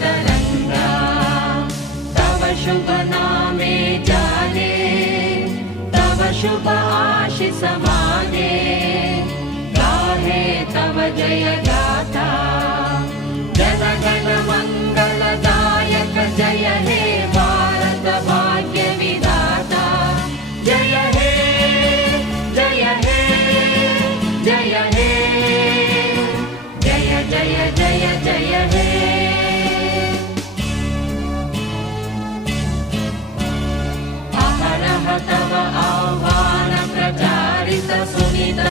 तरंगा, तव शुभ नामे जागे, तव शुभ आशीष मागे, गाहे तव जय